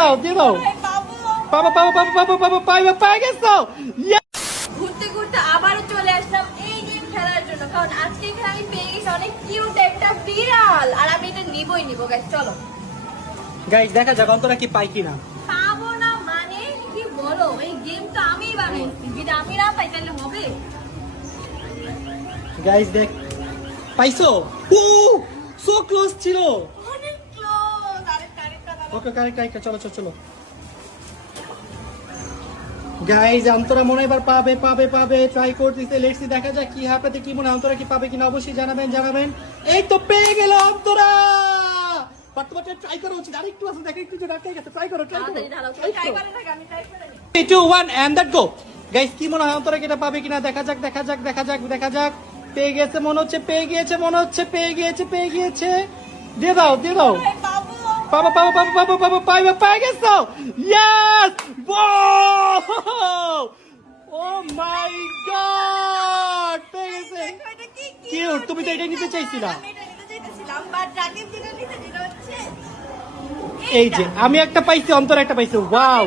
দাও দিয়ে দাও। বাবা বাবা বাবা বাবা বাবা পাইবা পাই গেছো। ঘুরতে ঘুরতে আবারও চলে আসলাম এই গেম খেলার জন্য, কারণ আজকে এখানে আমি পেয়ে গেছি অনেক কিউট একটা বিড়াল, আর আমি এটা নিবই নিব। গাইস চলো গাইস দেখা যাক অন্তরা কি পাই কিনা। পাবো না মানে কি বলো, এই গেম তো আমিই বানাইছি, যদি আমি না পাই তাহলে হবে? গাইস দেখ পাইছো। ও সো ক্লোজ ছিল। অনেক ক্লোজ। আরে ওকে কারেক্ট চলো চলো চলো। গাইস অন্তরা মনে এবার পাবে পাবে পাবে ট্রাই করতেছে। লেটস সি দেখা যাক কি হাঁপাতে কি মনে হয় অন্তরা কি পাবে কিনা, অবশ্যই জানাবেন। এই তো পেয়ে গেল অন্তরা। তোমাকে ট্রাই করা উচিত, আরেকটু আছে দেখো, একটু জোরে আটকে গেছে। ট্রাই করো ট্রাই করে থাক, আমি ট্রাই করে নিই। 3 2 1 এন্ড দ্যাট গো। গাইস কি মনে হয় অন্তরা কি এটা পাবে কিনা, দেখা যাক। পেয়ে গেছে মনে হচ্ছে, পেয়ে গিয়েছে। দিয়ে দাও পাবো বাবা পাইবা পাই গেছো। ইয়েস ও মাই গড পেয়ে গেছে। কিউট, তুমি তো এটা নিতে চাইছিলা। আমি এটা নিতে চাইতেছিলাম, বাট রাকিব যেটা নিতে যেটা হচ্ছে এই যে আমি একটা পাইছি, অন্তর একটা পাইছি। ওয়াও।